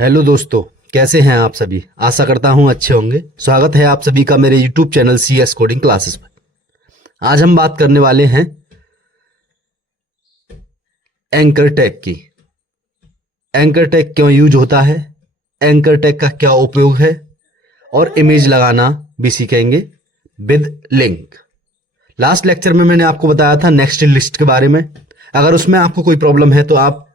Hello दोस्तों, कैसे हैं आप सभी। आशा करता हूं अच्छे होंगे। स्वागत है आप सभी का मेरे YouTube channel CS coding classes पर। आज हम बात करने वाले हैं एंकर टैग की। एंकर टैग क्यों यूज होता है, एंकर टैग का क्या उपयोग है, और इमेज लगाना भी सीखेंगे विद लिंक। लास्ट लेक्चर में मैंने आपको बताया था नेक्स्ट लिस्ट के बारे में। अगर उसमें आपको कोई प्रॉब्लम है तो आप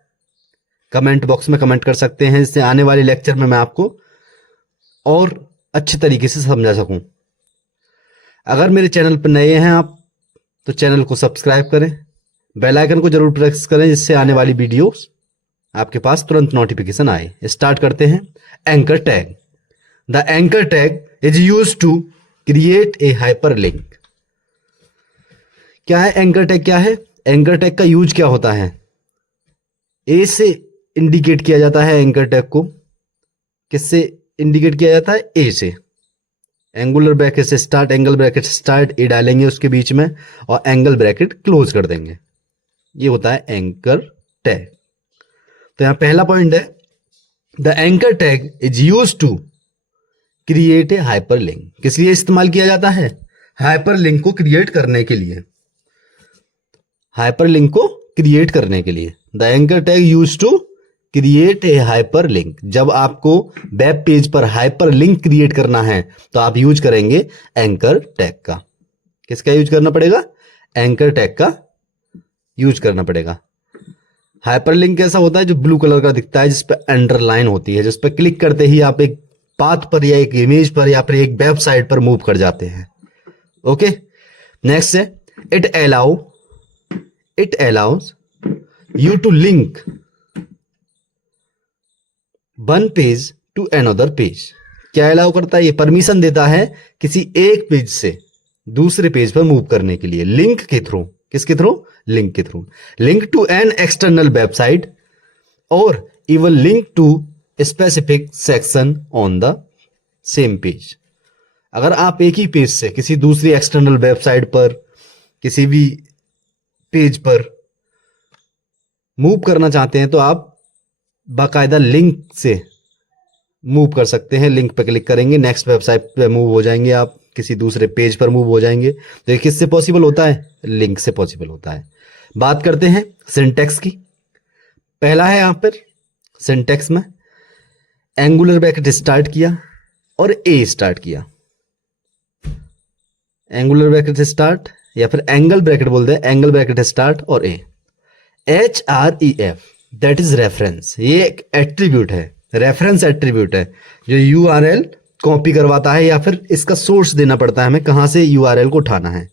कमेंट बॉक्स में कमेंट कर सकते हैं, जिससे आने वाले लेक्चर में मैं आपको और अच्छे तरीके से समझा सकूं। अगर मेरे चैनल पर नए हैं आप, तो चैनल को सब्सक्राइब करें, बेल आइकन को जरूर प्रेस करें, जिससे आने वाली वीडियोस आपके पास तुरंत नोटिफिकेशन आए। स्टार्ट करते हैं। Anchor tag. The anchor tag is used to create a hyperlink. क्या है एंकर टैग? क्या है एंकर टैग का यूज? क्या होता है? ए से इंडिकेट किया जाता है एंकर टैग को। किससे इंडिकेट किया जाता है? ए से। एंगुलर ब्रैकेट से स्टार्ट, एंगल ब्रैकेट से स्टार्ट, ए डालेंगे उसके बीच में और एंगल ब्रैकेट क्लोज कर देंगे। ये होता है एंकर टैग। तो यहां पहला पॉइंट है, the anchor tag is use to create a hyperlink. किस लिए इस्तेमाल किया जाता है? हाइपरलिंक को क्रिएट करने के लिए। हाइपरलिंक को क्रिएट करने के लिए the anchor tag use to create a hyperlink. जब आपको वेब पेज पर हाइपरलिंक क्रिएट करना है तो आप यूज करेंगे एंकर टैग का। किसका यूज करना पड़ेगा? एंकर टैग का यूज करना पड़ेगा। हाइपरलिंक कैसा होता है? जो ब्लू कलर का दिखता है, जिस पे अंडरलाइन होती है, जिस पे क्लिक करते ही आप एक पाथ पर या एक इमेज पर या फिर एक वेबसाइट पर मूव कर जाते हैं। ओके, नेक्स्ट है it allows you to link one page to another page. क्या अलाउ करता है? ये परमिशन देता है किसी एक पेज से दूसरे पेज पर मूव करने के लिए लिंक के थ्रू। किसके थ्रू? लिंक के through. Link to an external website और even link to specific section on the same page. अगर आप एक ही पेज से किसी दूसरी एक्सटर्नल वेबसाइट पर, किसी भी पेज पर मूव करना चाहते हैं तो आप बाकायदा लिंक से मूव कर सकते हैं। लिंक पर क्लिक करेंगे, नेक्स्ट वेबसाइट पे मूव हो जाएंगे, आप किसी दूसरे पेज पर मूव हो जाएंगे। तो ये किससे पॉसिबल होता है? लिंक से पॉसिबल होता है। बात करते हैं सिंटैक्स की। पहला है यहां पर सिंटैक्स में एंगुलर ब्रैकेट स्टार्ट किया और ए स्टार्ट किया। एंगुलर ब्रैकेट स्टार्ट या फिर एंगल ब्रैकेट बोलते हैं, एंगल ब्रैकेट स्टार्ट और ए। HREF that is reference. ये एक एट्रीब्यूट है, रेफरेंस एट्रीब्यूट है, जो URL कॉपी करवाता है या फिर इसका सोर्स देना पड़ता है हमें, कहां से URL को उठाना है।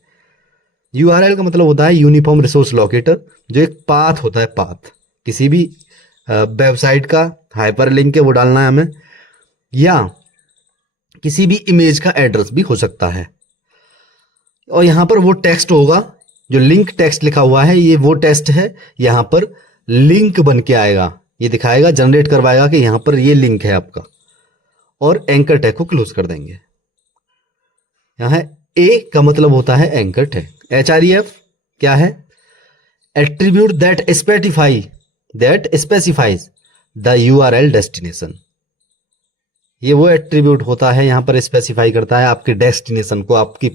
URL का मतलब होता है यूनिफॉर्म रिसोर्स लोकेटर, जो एक पाथ होता है। पाथ किसी भी वेबसाइट का हाइपरलिंक है वो डालना है हमें, या किसी भी इमेज का एड्रेस भी हो सकता है। और यहां पर वो टेक्स्ट होगा जो लिंक टेक्स्ट लिखा हुआ है, ये वो टेक्स्ट है। यहां पर लिंक बन के आएगा, ये दिखाएगा, जनरेट करवाएगा कि यहां पर ये लिंक है आपका, और एंकर टैग को क्लोज कर देंगे। यहां ए का मतलब होता है एंकर टैग। HREF क्या है? Attribute that specifies the URL destination. ये वो एट्रीब्यूट होता है, यहां पर स्पेसिफाई करता है आपके डेस्टिनेशन को, आपकी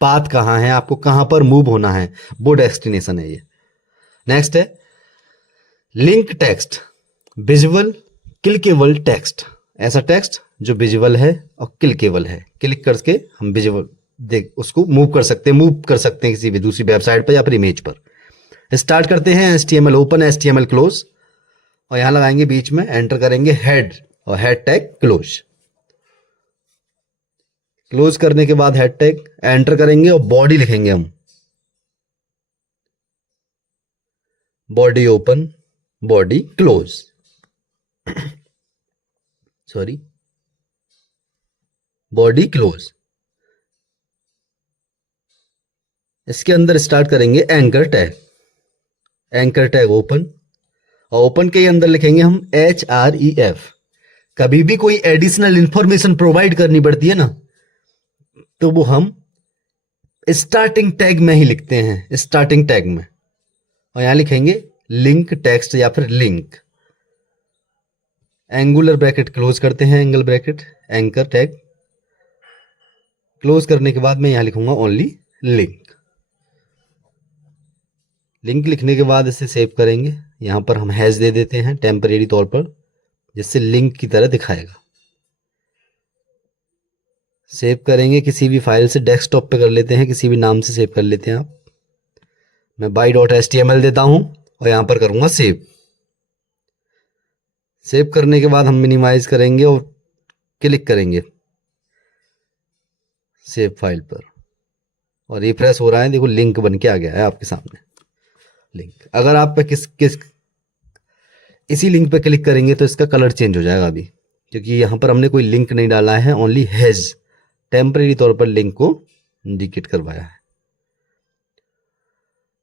पाथ कहां है, आपको कहां पर मूव होना है, वो डेस्टिनेशन है ये। नेक्स्ट है link text, visual clickable text. ऐसा टेक्स्ट जो विजुअल है और क्लिकेबल है, क्लिक करके हम विजुअल देख उसको मूव कर सकते हैं किसी भी दूसरी वेबसाइट पर या फिर इमेज पर। स्टार्ट करते हैं HTML ओपन, HTML क्लोज, और यहां लगाएंगे बीच में, एंटर करेंगे हेड और हेड टैग क्लोज। क्लोज करने के बाद हेड टैग एंटर करेंगे और बॉडी लिखेंगे हम, body open, body close, sorry, body close. इसके अंदर स्टार्ट करेंगे anchor tag, anchor tag open, और ओपन के अंदर लिखेंगे हम HREF। कभी भी कोई एडिशनल इंफॉर्मेशन प्रोवाइड करनी पड़ती है ना, तो वो हम स्टार्टिंग टैग में ही लिखते हैं, स्टार्टिंग टैग में। और यहां लिखेंगे लिंक टेक्स्ट या फिर लिंक। एंगुलर ब्रैकेट क्लोज करते हैं, angle bracket, anchor tag close करने के बाद मैं यहाँ लिखूंगा ओनली लिंक। लिंक लिखने के बाद इसे सेव करेंगे। यहाँ पर हम हैश दे देते हैं टेम्परेरी तौर पर, जिससे लिंक की तरह दिखाएगा। सेव करेंगे किसी भी फाइल से, डेस्कटॉप पे कर लेते हैं, किसी भी नाम से सेव कर लेते हैं आप। मैं by.html देता हूँ और यहाँ पर करूँगा सेव। सेव करने के बाद हम मिनिमाइज करेंगे और क्लिक करेंगे सेव फाइल पर, और रिफ्रेश हो रहा है, देखो लिंक बन के आ गया है आपके सामने लिंक। अगर आप पे किस इसी लिंक पे क्लिक करेंगे तो इसका कलर चेंज हो जाएगा अभी, क्योंकि यहाँ पर हमने कोई लिंक नहीं डाला है, ओनली हैज टेम्परेरी तौर पर लिंक को इंडिकेट करवाया है।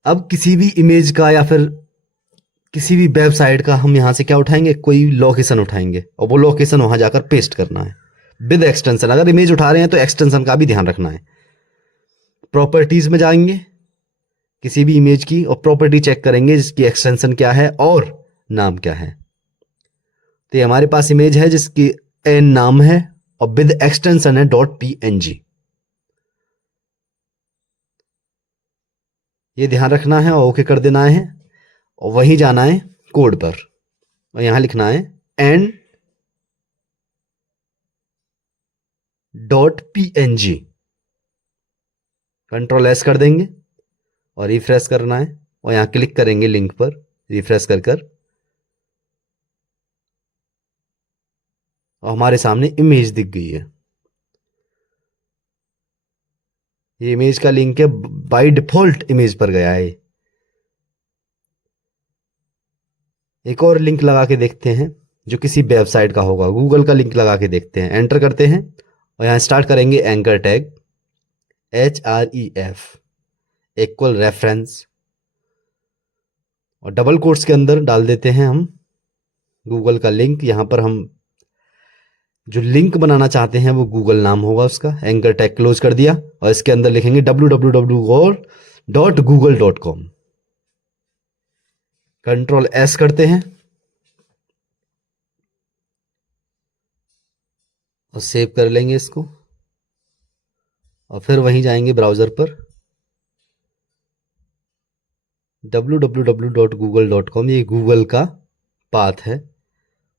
अब किसी भी इमेज का या फिर किसी भी वेबसाइट का हम यहाँ से क्या उठाएंगे, कोई लोकेशन उठाएंगे और वो लोकेशन वहां जाकर पेस्ट करना है विद एक्सटेंशन। अगर इमेज उठा रहे हैं तो एक्सटेंशन का भी ध्यान रखना है। प्रॉपर्टीज में जाएंगे किसी भी इमेज की और प्रॉपर्टी चेक करेंगे जिसकी एक्सटेंशन क्या है और नाम क्या है। तो ये हमारे पास इमेज है जिसकी एन नाम है और विद एक्सटेंशन है .png। ये ध्यान रखना है और ओके कर देना है, और वहीं जाना है कोड पर और यहां लिखना है n.png। कंट्रोल एस कर देंगे और रिफ्रेश करना है और यहां क्लिक करेंगे लिंक पर, रिफ्रेश कर और हमारे सामने इमेज दिख गई है। ये इमेज का लिंक है, बाय डिफॉल्ट इमेज पर गया है। एक और लिंक लगा के देखते हैं जो किसी वेबसाइट का होगा, गूगल का लिंक लगा के देखते हैं। एंटर करते हैं और यहाँ स्टार्ट करेंगे anchor tag href equal reference, और डबल कोट्स के अंदर डाल देते हैं हम गूगल का लिंक। यहाँ पर हम जो लिंक बनाना चाहते हैं वो गूगल नाम होगा उसका। एंकर टैग क्लोज कर दिया और इसके अंदर लिखेंगे www.google.com। कंट्रोल एस करते हैं और सेव कर लेंगे इसको, और फिर वहीं जाएंगे ब्राउज़र पर www.google.com। ये गूगल का पाथ है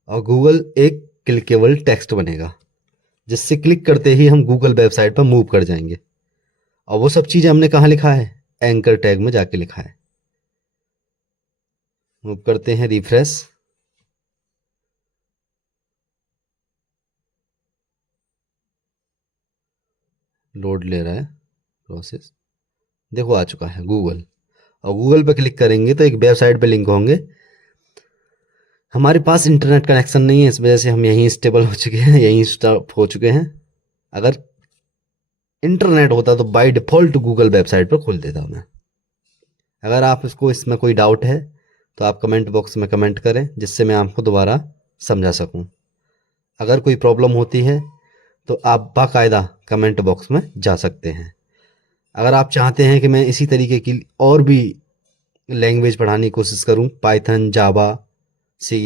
और गूगल एक क्लिकेबल टेक्स्ट बनेगा जिससे क्लिक करते ही हम गूगल वेबसाइट पर मूव कर जाएंगे। और वो सब चीज़ें हमने कहाँ लिखा है, एंकर टैग में जाके लिखा है। मूव करते हैं, रिफ्रेश, लोड ले रहा है प्रोसेस, देखो आ चुका है गूगल। और गूगल पे क्लिक करेंगे तो एक वेबसाइट पे लिंक होंगे। हमारे पास इंटरनेट कनेक्शन नहीं है, इस वजह से हम यहीं स्टेबल हो चुके हैं, यहीं स्टॉप हो चुके हैं। अगर इंटरनेट होता तो बाय डिफ़ॉल्ट गूगल वेबसाइट पर खोल देता मैं। अगर आप इसमें कोई डाउट है तो आप कमेंट बॉक्स में कमेंट करें, जिससे मैं आपको दोबारा समझा सकूं। अगर कोई प्रॉब्लम होती है तो आप बाकायदा कमेंट बॉक्स में जा सकते हैं। अगर आप चाहते हैं कि मैं इसी तरीके की और भी लैंग्वेज पढ़ाने की कोशिश करूं, पाइथन, जावा, C++,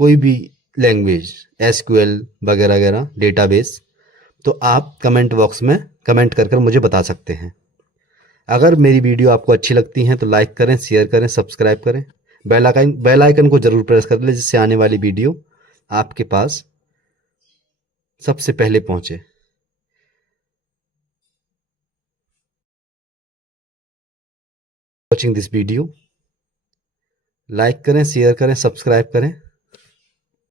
कोई भी लैंग्वेज, SQL वगैरह वगैरह, डेटाबेस, तो आप कमेंट बॉक्स में कमेंट कर मुझे बता सकते हैं। अगर मेरी वीडियो आपको अच्छी लगती हैं तो लाइक करें, शेयर करें, सब्सक्राइब करें, बेल आइकन को ज़रूर प्रेस कर लें, जिससे आने वाली वीडियो आपके पास सबसे पहले पहुंचे। वॉचिंग दिस वीडियो, लाइक करें, शेयर करें, सब्सक्राइब करें।